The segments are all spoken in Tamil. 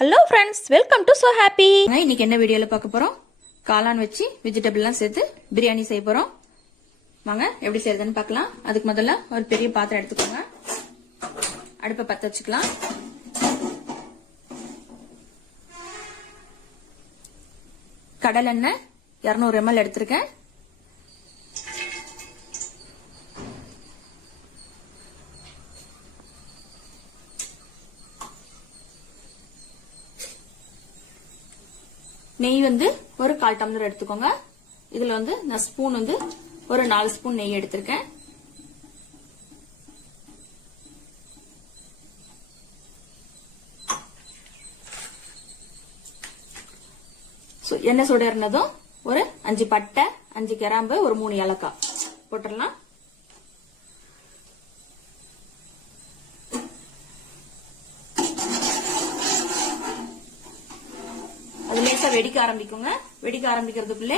Hello friends welcome to So Happy இன்னைக்கு என்ன வீடியோவில் பார்க்க போகிறோம் காளான் வச்சு வெஜிடபிள்லாம் சேர்த்து பிரியாணி செய்ய போகிறோம் வாங்க எப்படி செய்யறதுன்னு பார்க்கலாம். அதுக்கு முதல்ல ஒரு பெரிய பாத்திரம் எடுத்துக்கோங்க. அடுப்பை பற்ற வச்சுக்கலாம். கடலெண்ணெய் இரநூறு எம்எல் எடுத்திருக்கேன். நெய் வந்து ஒரு கால் டம்ளர் எடுத்துக்கோங்க. இதுல வந்து நான் ஸ்பூன் வந்து ஒரு நாலு ஸ்பூன் நெய் எடுத்திருக்கேன். சு- எண்ணெய் சுட இருந்ததும் ஒரு அஞ்சு பட்டை அஞ்சு கிராம்பு ஒரு மூணு ஏலக்காய். போட்டுடலாம். அது லேசா வெடிக்க ஆரம்பிக்குங்க. வெடிக்க ஆரம்பிக்கிறதுக்குள்ளே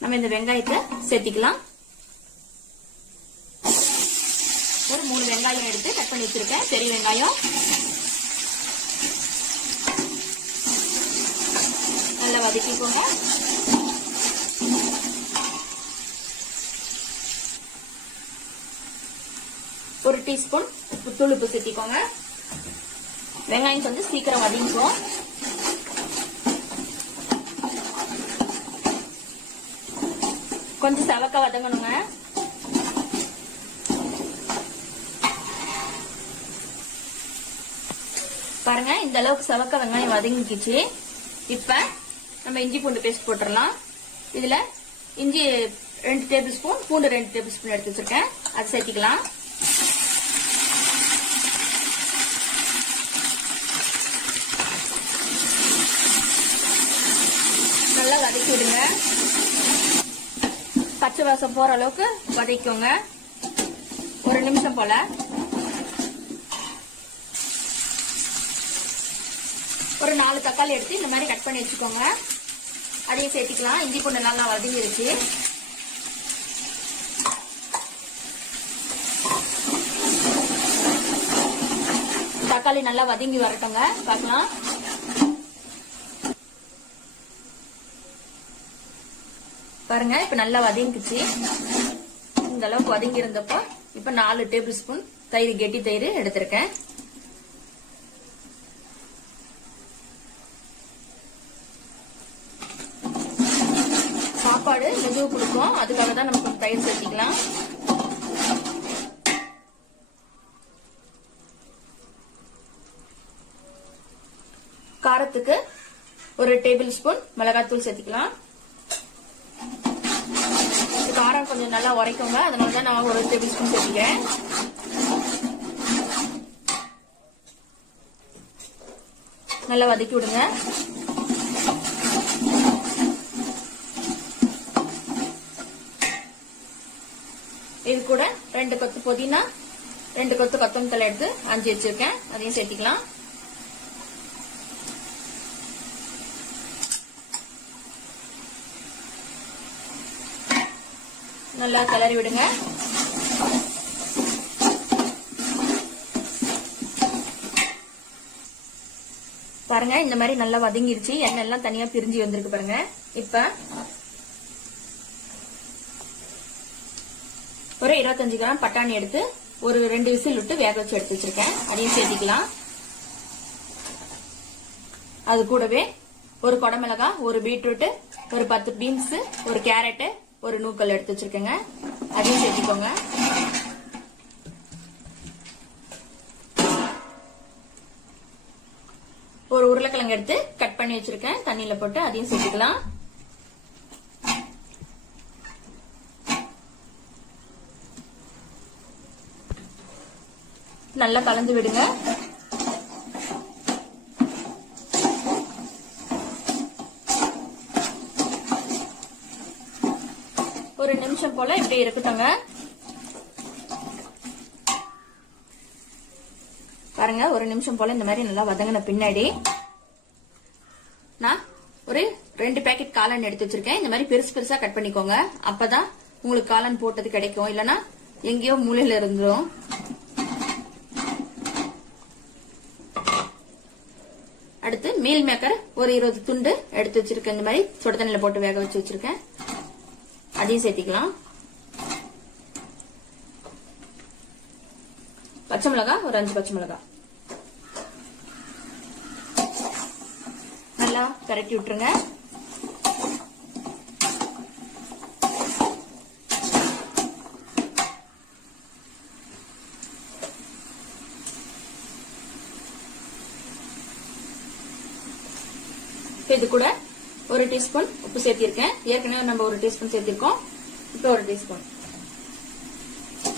நம்ம இந்த வெங்காயத்தை சேர்த்திக்கலாம். ஒரு மூணு வெங்காயம் எடுத்து கட் பண்ணி வச்சிருக்கேன். பெரிய வெங்காயம். நல்லா வதக்கிக்கோங்க. ஒரு டீஸ்பூன் தூள் சேர்த்திக்கோங்க. வெங்காயம் கொஞ்சம் சீக்கிரம் வதங்கிக்கும். கொஞ்சம் செவக்க வதங்கணுங்க. பாருங்க இந்த அளவுக்கு செவக்க வெங்காயம் வதங்கிக்கிச்சு. இப்ப நம்ம இஞ்சி பூண்டு பேஸ்ட் போட்டுடலாம். இதுல இஞ்சி ரெண்டு டேபிள் ஸ்பூன் பூண்டு ரெண்டு டேபிள் ஸ்பூன் எடுத்து வச்சிருக்கேன். அது சேர்த்திக்கலாம். நல்லா வதக்கி விடுங்க. பச்சை வாசம் போற அளவுக்கு வதக்கிக்கோங்க. ஒரு நிமிஷம் போல. ஒரு நாலு தக்காளி எடுத்து இந்த மாதிரி கட் பண்ணி வச்சுக்கோங்க. அதையும் சேர்த்துக்கலாம். இஞ்சி பூண்டு நல்லா வதங்கிருச்சு. தக்காளி நல்லா வதங்கி வரட்டுங்க. பார்க்கலாம். பாருங்க இப்ப நல்லா வதங்கிச்சு. இந்த அளவுக்கு வதங்கி இருந்தப்போ இப்ப நாலு டேபிள் ஸ்பூன் தயிர் கெட்டி தயிர் எடுத்திருக்கேன். சாப்பாடு மெதுவு கொடுக்கும் அதுக்காக தான் நம்ம கொஞ்சம் தயிர் சேர்த்திக்கலாம். காரத்துக்கு ஒரு டேபிள் ஸ்பூன் மிளகாத்தூள் சேர்த்திக்கலாம். காரம் கொஞ்சம் நல்லா உரைக்குங்க அதனால தான் நான் ஒரு டேபிள் ஸ்பூன் சேர்த்துக்கிறேன். நல்லா வதக்கி விடுங்க. இது கூட ரெண்டு கொத்து புதினா ரெண்டு கொத்து கொத்தமல்லி எடுத்து அஞ்சு வச்சிருக்கேன். அதையும் சேர்த்திக்கலாம். நல்லா கிளறி விடுங்க. பாருங்க இந்த மாதிரி நல்லா வதங்கிருச்சு. எண்ணெய் எல்லாம் தனியா பிரிஞ்சு வந்திருக்கு பாருங்க. இப்ப ஒரு இருபத்தஞ்சு கிராம் பட்டாணி எடுத்து ஒரு ரெண்டு விசில் விட்டு வேக வச்சு எடுத்து வச்சிருக்கேன். அதையும் சேர்த்திக்கலாம். அது கூடவே ஒரு குடமிளகா ஒரு பீட்ரூட் ஒரு பத்து பீன்ஸ் ஒரு கேரட்டு ஒரு நூக்கல் எடுத்து வச்சிருக்கேங்க. அதையும் சேர்த்துக்கோங்க. ஒரு உருளைக்கிழங்கு எடுத்து கட் பண்ணி வச்சிருக்கேன். தண்ணியில போட்டு அதையும் சேர்த்துக்கலாம். நல்லா கலந்து விடுங்க ஒரு நிமிஷம் போல இப்படி இருக்கட்டுங்க. பாருங்க ஒரு நிமிஷம் போல இந்த மாதிரி நல்லா வதங்கின பின்னாடி நான் ஒரு ரெண்டு பேக்கெட் காளான் எடுத்து வச்சிருக்கேன். இந்த மாதிரி பெருசு பெருசா கட் பண்ணிக்கோங்க. அப்பதான் உங்களுக்கு காளான் போட்டது கிடைக்கும். இல்லனா எங்கேயோ மூலையில இருந்துரும். அடுத்து மீல் மேக்கர் ஒரு இருபது துண்டு எடுத்து வச்சிருக்கேன். இந்த மாதிரி சுட தண்ணியில போட்டு வேக வச்சு வச்சிருக்கேன். அதையும் சேர்த்திக்கலாம். பச்சை மிளகா ஒரு அஞ்சு பச்சை மிளகா. நல்லா கரட்டி விட்டுருங்க. இது கூட ஒரு டீஸ்பூன் உப்பு சேர்த்திருக்கேன். ஏற்கனவே நம்ம ஒரு டீஸ்பூன் சேர்த்திருக்கோம். இப்போ ஒரு டீஸ்பூன்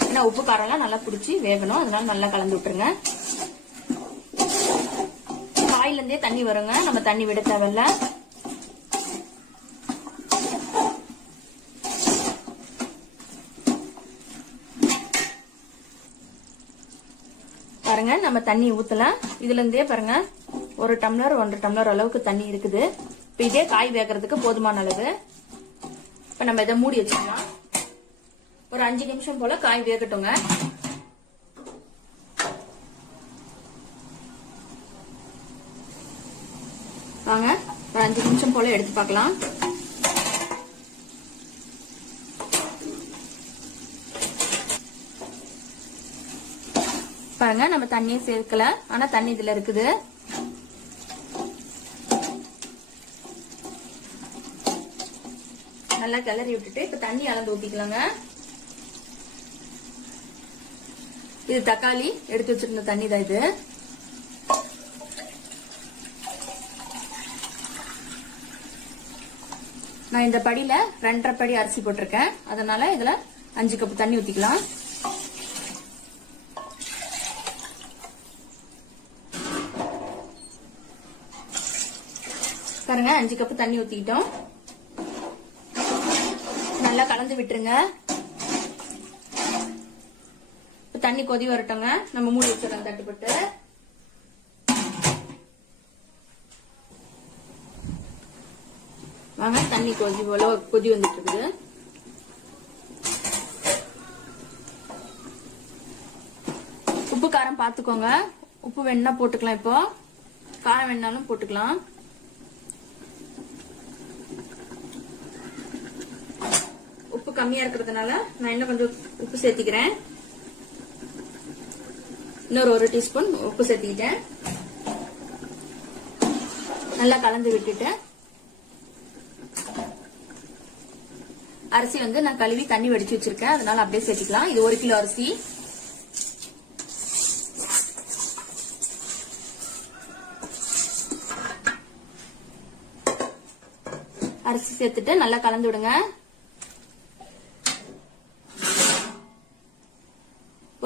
ஏன்னா உப்பு காரம்லாம் நல்லா பிடிச்சி வேகணும். அதனால நல்லா கலந்து விட்டுருங்க. காயில இருந்தே தண்ணி வருங்க. நம்ம தண்ணி விட தேவையில்ல. பாருங்க நம்ம தண்ணி ஊத்தலாம். இதுல இருந்தே பாருங்க ஒரு டம்ளர் ஒன்றரை டம்ளர் அளவுக்கு தண்ணி இருக்குது. இப்ப இதே காய் வேகிறதுக்கு போதுமான அளவு. இப்ப நம்ம இதை மூடி வச்சுக்கலாம். ஒரு அஞ்சு நிமிஷம் போல காய் வேகட்டுங்க. வாங்க ஒரு அஞ்சு நிமிஷம் போல எடுத்து பார்க்கலாம். பாருங்க நம்ம தண்ணியே சேர்க்கல. ஆனா தண்ணி இதுல இருக்குது. நல்லா கிளறி விட்டுட்டு இப்ப தண்ணி அளந்து ஊத்திக்கலாங்க. இது தக்காளி எடுத்து வச்சிருந்த தண்ணி தான் இது. நான் இந்த படியில ரெண்டரை படி அரிசி போட்டிருக்கேன். அதனால இதுல அஞ்சு கப் தண்ணி ஊத்திக்கலாம். பாருங்க அஞ்சு கப்பு தண்ணி ஊத்திக்கிட்டோம். நல்லா கலந்து விட்டுருங்க. தண்ணி கொதி வரட்டுங்க. நம்ம மூடி வச்சிடலாம் தட்டுப்பட்டு. வாங்க தண்ணி கொதி போல கொதி வந்துட்டு இருக்குது உப்பு காரம் பாத்துக்கோங்க. உப்பு வேணும்னா போட்டுக்கலாம் இப்போ. காரம் வேணாலும் போட்டுக்கலாம். கம்மியா இருக்கிறதுனால நான் இன்னும் கொஞ்சம் உப்பு சேர்த்திக்கிறேன். இன்னொரு ஒரு டீஸ்பூன் உப்பு சேர்த்திக்கிட்டேன். நல்லா கலந்து விட்டுட்டு அரிசி வந்து நான் கழுவி தண்ணி வடிச்சு வச்சிருக்கேன். அதனால அப்படியே சேர்த்திக்கலாம். இது ஒரு கிலோ அரிசி. அரிசி சேர்த்துட்டு நல்லா கலந்து விடுங்க.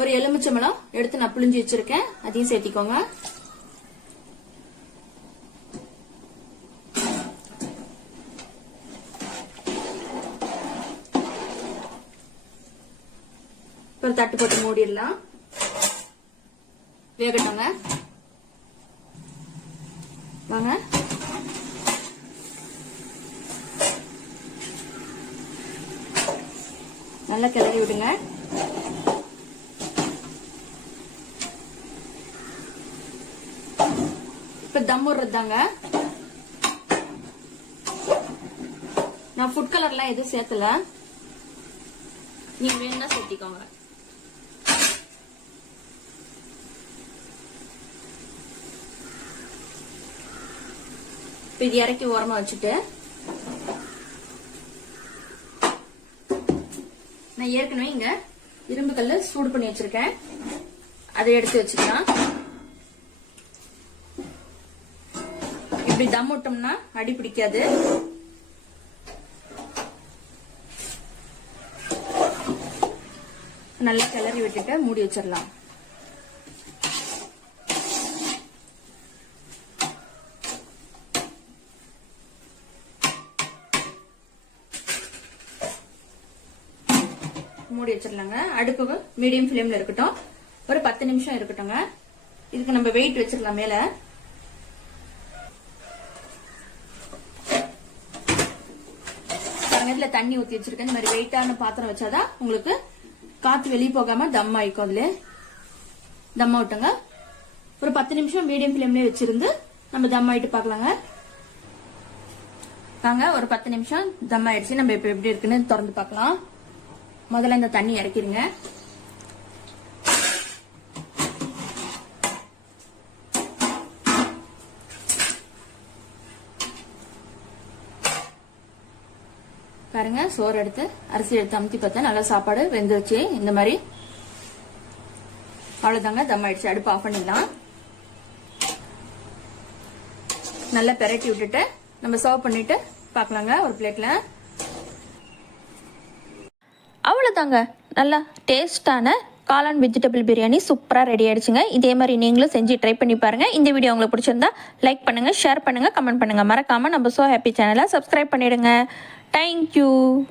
ஒரு எலுமிச்சம்பழம் எடுத்து நான் புளிஞ்சு வச்சிருக்கேன். அதையும் சேர்த்திக்கோங்க. ஒரு தட்டு போட்டு மூடிடலாம். வேகட்டோங்க. வாங்க. நல்லா கிளறி விடுங்க. தம் விடுறதாங்க நான் ஃபுட் கலர்லாம் எதுவும் சேர்த்தல நீங்க வேணும்னா சேர்த்திக்கோங்க. இது இறக்கி ஓரமா வச்சுட்டு நான் ஏற்கனவே இங்க இரும்பு கல்லு சூடு பண்ணி வச்சிருக்கேன். அதை எடுத்து வச்சுக்கலாம். இப்படி தம் விட்டோம்னா அடி பிடிக்காது. நல்லா கிளறி விட்டுட்டு மூடி வச்சிடலாம். மூடி வச்சிடலாங்க. அடுப்பு மீடியம் ஃப்ளேம்ல இருக்கட்டும். ஒரு பத்து நிமிஷம் இருக்கட்டும்ங்க. இதுக்கு நம்ம வெயிட் வச்சிடலாம் மேல பாருங்க இதுல தண்ணி ஊத்தி வச்சிருக்கேன். இந்த மாதிரி வெயிட்டான பாத்திரம் வச்சாதான் உங்களுக்கு காத்து வெளியே போகாம தம் ஆயிக்கும் அதுல தம் விட்டுங்க ஒரு பத்து நிமிஷம் மீடியம் ஃப்ளேம்லயே வச்சிருந்து நம்ம தம் ஆயிட்டு பார்க்கலாங்க. வாங்க ஒரு பத்து நிமிஷம் தம் ஆயிடுச்சு. நம்ம இப்போ எப்படி இருக்குன்னு திறந்து பார்க்கலாம். முதல்ல இந்த தண்ணி இறக்கிடுங்க. பாருங்க சோறு எடுத்து அரிசி எடுத்து அமுத்தி பார்த்தா நல்லா சாப்பாடு வெந்துருச்சு. இந்த மாதிரி. அவ்வளவுதாங்க தம் ஆயிடுச்சு. அடுப்பு ஆஃப் பண்ணிடலாம். நல்லா பெரட்டி விட்டுட்டு நம்ம சர்வ் பண்ணிட்டு பார்க்கலாங்க ஒரு பிளேட்ல அவ்வளோதாங்க நல்லா டேஸ்டான காளான் வெஜிடபிள் பிரியாணி சூப்பராக ரெடி ஆயிடுச்சுங்க. இதே மாதிரி நீங்களும் செஞ்சு ட்ரை பண்ணி பாருங்கள் இந்த வீடியோ உங்களுக்கு பிடிச்சிருந்தா லைக் பண்ணுங்கள் ஷேர் பண்ணுங்கள் கமெண்ட் பண்ணுங்கள் மறக்காமல் நம்ம சோ ஹாப்பி சேனலை சப்ஸ்கிரைப் Thank you.